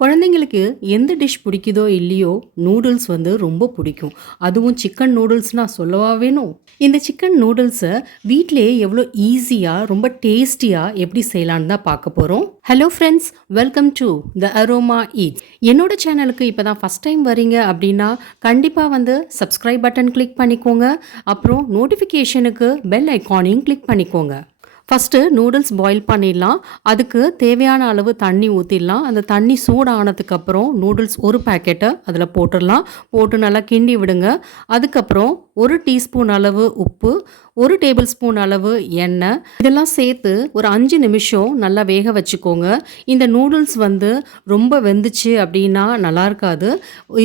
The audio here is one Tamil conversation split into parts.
குழந்தைங்களுக்கு எந்த டிஷ் பிடிக்குதோ இல்லையோ நூடுல்ஸ் வந்து ரொம்ப பிடிக்கும். அதுவும் சிக்கன் நூடுல்ஸ்னால் சொல்லவா வேணும். இந்த சிக்கன் நூடுல்ஸை வீட்டிலேயே எவ்வளோ ஈஸியாக ரொம்ப டேஸ்டியாக எப்படி செய்யலான்னு தான் பார்க்க போகிறோம். Hello friends, welcome to the aroma eat. என்னோட சேனலுக்கு இப்போ தான் ஃபஸ்ட் டைம் வரீங்க அப்படின்னா கண்டிப்பாக வந்து சப்ஸ்கிரைப் பட்டன் கிளிக் பண்ணிக்கோங்க. அப்புறம் நோட்டிஃபிகேஷனுக்கு பெல் ஐக்கானையும் கிளிக் பண்ணிக்கோங்க. ஃபஸ்ட்டு நூடுல்ஸ் பாயில் பண்ணிடலாம். அதுக்கு தேவையான அளவு தண்ணி ஊற்றிடலாம். அந்த தண்ணி சூடானதுக்கப்புறம் நூடுல்ஸ் ஒரு பேக்கெட்டை அதில் போட்டுடலாம். போட்டு நல்லா கிண்டி விடுங்க. அதுக்கப்புறம் 1 டீஸ்பூன் அளவு உப்பு, 1 டேபிள் ஸ்பூன் அளவு எண்ணெய், இதெல்லாம் சேர்த்து ஒரு 5 நிமிஷம் நல்லா வேக வச்சுக்கோங்க. இந்த நூடுல்ஸ் வந்து ரொம்ப வெந்துச்சு அப்படின்னா நல்லா இருக்காது.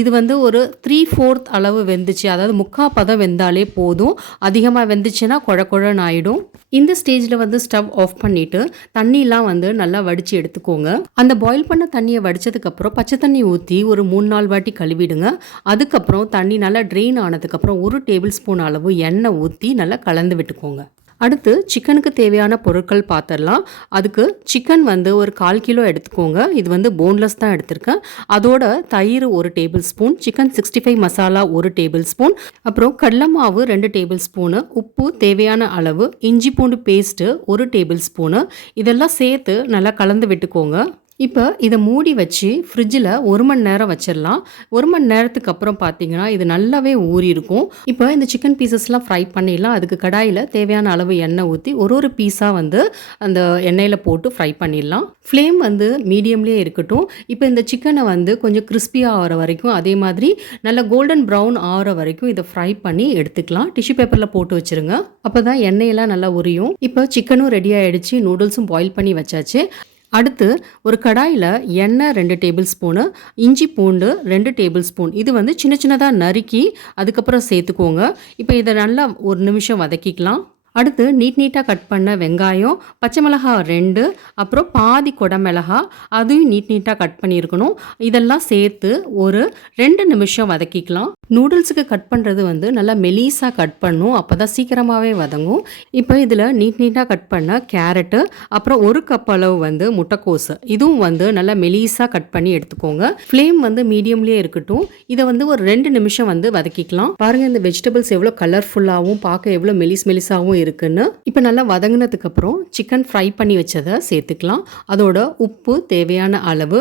இது வந்து ஒரு 3/4 அளவு வெந்துச்சு, அதாவது 3/4 பதம் வெந்தாலே போதும். அதிகமாக வெந்துச்சுன்னா குழ குழன்னு ஆகிடும். இந்த ஸ்டேஜில் வந்து ஸ்டவ் ஆஃப் பண்ணிவிட்டு தண்ணிலாம் வந்து நல்லா வடித்து எடுத்துக்கோங்க. அந்த பாயில் பண்ண தண்ணியை வடித்ததுக்கப்புறம் பச்சை தண்ணி ஊற்றி ஒரு 3-4 வாட்டி கழுவிடுங்க. அதுக்கப்புறம் தண்ணி நல்லா ட்ரெயின் ஆனதுக்கப்புறம் 1 டேபிள் ஸ்பூன் அளவு எண்ணெய் ஊற்றி நல்லா கலந்து விட்டுக்கோங்க. அடுத்து சிக்கனுக்கு தேவையான பொருட்கள் பார்த்துடலாம். அதுக்கு சிக்கன் வந்து ஒரு 1/4 கிலோ எடுத்துக்கோங்க. இது வந்து போன்லெஸ் தான் எடுத்திருக்கேன். அதோட தயிர் 1 table spoon, chicken 65 masala 1 table spoon, அப்புறம் கடலை மாவு 2 டேபிள் ஸ்பூனு, உப்பு தேவையான அளவு, இஞ்சி பூண்டு பேஸ்ட்டு 1 டேபிள் ஸ்பூனு, இதெல்லாம் சேர்த்து நல்லா கலந்து விட்டுக்கோங்க. இப்போ இதை மூடி வச்சு ஃப்ரிட்ஜில் 1 மணி நேரம் வச்சிடலாம். 1 மணி நேரத்துக்கு அப்புறம் பார்த்தீங்கன்னா இது நல்லாவே ஊறி இருக்கும். இப்போ இந்த சிக்கன் பீசஸ்லாம் ஃப்ரை பண்ணிடலாம். அதுக்கு கடாயில் தேவையான அளவு எண்ணெய் ஊற்றி ஒரு பீஸாக வந்து அந்த எண்ணெயில் போட்டு ஃப்ரை பண்ணிடலாம். ஃப்ளேம் வந்து மீடியம்லேயே இருக்கட்டும். இப்போ இந்த சிக்கனை வந்து கொஞ்சம் கிறிஸ்பியாக ஆகிற வரைக்கும், அதே மாதிரி நல்லா கோல்டன் ப்ரௌன் ஆகிற வரைக்கும் இதை ஃப்ரை பண்ணி எடுத்துக்கலாம். டிஷ்யூ பேப்பரில் போட்டு வச்சுருங்க. அப்போ தான் எண்ணெயெல்லாம் நல்லா உரியும். இப்போ சிக்கனும் ரெடி ஆகிடுச்சு, நூடுல்ஸும் பாயில் பண்ணி வச்சாச்சு. அடுத்து ஒரு கடாயில் எண்ணெய் 2 டேபிள் ஸ்பூனு, இஞ்சி பூண்டு 2 டேபிள் ஸ்பூன், இது வந்து சின்ன சின்னதாக நறுக்கி அதுக்கப்புறம் சேர்த்துக்கோங்க. இப்போ இதை நல்லா 1 நிமிஷம் வதக்கிக்கலாம். அடுத்து நீட்டாக கட் பண்ண வெங்காயம், பச்சை மிளகாய் 2, அப்புறம் பாதி குடமிளகா, அதையும் நீட்டாக கட் பண்ணியிருக்கணும். இதெல்லாம் சேர்த்து ஒரு 2 நிமிஷம் வதக்கிக்கலாம். நூடுல்ஸுக்கு கட் பண்ணுறது வந்து நல்லா மெலீஸாக கட் பண்ணும், அப்போ தான் சீக்கிரமாகவே வதங்கும். இப்போ இதில் நீட்டாக கட் பண்ண கேரட்டு, அப்புறம் 1 கப் அளவு வந்து முட்டைக்கோசு, இதுவும் வந்து நல்லா மெலீஸாக கட் பண்ணி எடுத்துக்கோங்க. ஃப்ளேம் வந்து மீடியம்லேயே இருக்கட்டும். இதை வந்து ஒரு 2 நிமிஷம் வந்து வதக்கிக்கலாம். பாருங்கள், இந்த வெஜிடபிள்ஸ் எவ்வளோ கலர்ஃபுல்லாகவும் பார்க்க எவ்வளோ மெலிஸாகவும் இருக்குன்னு. இப்போ நல்லா வதங்கினதுக்கு அப்புறம் சிக்கன் ஃப்ரை பண்ணி வச்சதை சேர்த்துக்கலாம். அதோட உப்பு தேவையான அளவு.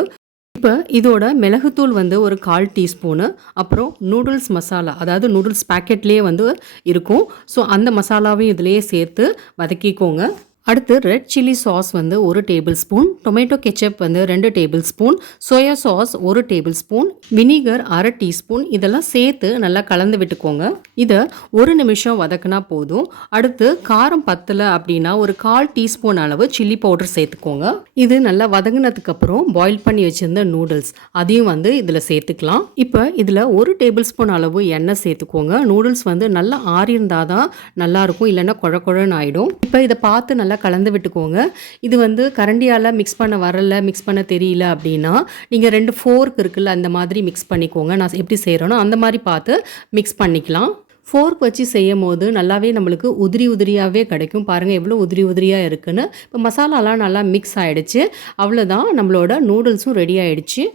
இப்போ இதோட மிளகுத்தூள் வந்து ஒரு 1/4 டீஸ்பூனு, அப்புறம் நூடுல்ஸ் மசாலா, அதாவது நூடுல்ஸ் பேக்கெட்லேயே வந்து இருக்கும். ஸோ அந்த மசாலாவையும் இதிலேயே சேர்த்து வதக்கிக்கோங்க. அடுத்து ரெட் சில்லி சாஸ் வந்து 1 டேபிள் ஸ்பூன், டொமேட்டோ கெச்சப் வந்து 2 table spoon, soya sauce 1 table spoon, vinegar 1/2 teaspoon, இதெல்லாம் சேர்த்து நல்லா கலந்து விட்டுக்கோங்க. இதை 1 நிமிஷம் வதக்கினா போதும். அடுத்து காரம் பத்தலை அப்படின்னா ஒரு 1/4 டீஸ்பூன் அளவு சில்லி பவுடர் சேர்த்துக்கோங்க. இது நல்லா வதங்கினதுக்கு அப்புறம் பாயில் பண்ணி வச்சிருந்த நூடுல்ஸ் அதையும் வந்து இதில் சேர்த்துக்கலாம். இப்போ இதில் 1 டேபிள் ஸ்பூன் அளவு எண்ணெய் சேர்த்துக்கோங்க. நூடுல்ஸ் வந்து நல்லா ஆறியிருந்தால் தான் நல்லாயிருக்கும், இல்லைன்னா குழ குழன்னு ஆகிடும். இப்போ இதை பார்த்து நல்லா கலந்து விட்டுக்கோங்க. இது வந்து கரண்டியால் மிக்ஸ் பண்ண வரல, மிக்ஸ் பண்ண தெரியல அப்படின்னா நீங்கள் 2 ஃபோர்க் இருக்குல்ல, அந்த மாதிரி மிக்ஸ் பண்ணிக்கோங்க. நான் எப்படி செய்கிறேனோ அந்த மாதிரி பார்த்து மிக்ஸ் பண்ணிக்கலாம். ஃபோர்க் வச்சு செய்யும் போது நல்லாவே நம்மளுக்கு உதிரியாகவே கிடைக்கும். பாருங்கள் எவ்வளோ உதிரியாக இருக்குன்னு. இப்போ மசாலாலாம் நல்லா மிக்ஸ் ஆகிடுச்சு. அவ்வளோதான், நம்மளோட நூடுல்ஸும் ரெடி ஆகிடுச்சு.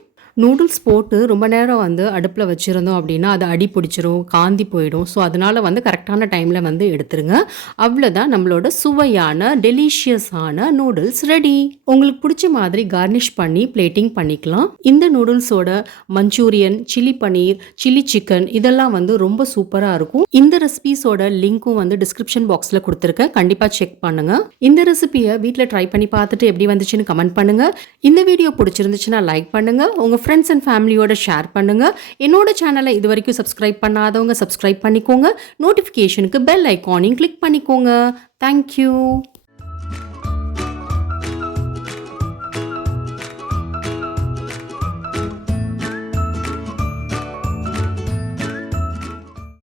நூடுல்ஸ் போட்டு ரொம்ப நேரம் வந்து அடுப்பில் வச்சுருந்தோம் அப்படின்னா அது அடி பிடிச்சிரும், காந்தி போயிடும். ஸோ அதனால் வந்து கரெக்டான டைமில் வந்து எடுத்துருங்க. அவ்வளோதான், நம்மளோட சுவையான டெலிஷியஸான நூடுல்ஸ் ரெடி. உங்களுக்கு பிடிச்ச மாதிரி கார்னிஷ் பண்ணி பிளேட்டிங் பண்ணிக்கலாம். இந்த நூடுல்ஸோட மஞ்சூரியன், சில்லி பன்னீர், சில்லி சிக்கன் இதெல்லாம் வந்து ரொம்ப சூப்பராக இருக்கும். இந்த ரெசிபீஸோட லிங்க்கும் வந்து டிஸ்கிரிப்ஷன் பாக்ஸில் கொடுத்துருக்கேன், கண்டிப்பாக செக் பண்ணுங்கள். இந்த ரெசிபியை வீட்டில் ட்ரை பண்ணி பார்த்துட்டு எப்படி வந்துச்சுன்னு கமெண்ட் பண்ணுங்கள். இந்த வீடியோ பிடிச்சிருந்துச்சுன்னா லைக் பண்ணுங்கள், உங்கள் ஃப்ரெண்ட்ஸ் அண்ட் ஃபேமிலியோட ஷேர் பண்ணுங்கள். என்னோட சேனலை இது வரைக்கும் சப்ஸ்கிரைப் பண்ணாதவங்க சப்ஸ்கிரைப் பண்ணிக்கோங்க. நோட்டிஃபிகேஷனுக்கு பெல் ஐக்கானையும் கிளிக் பண்ணிக்கோங்க. தேங்க்யூ.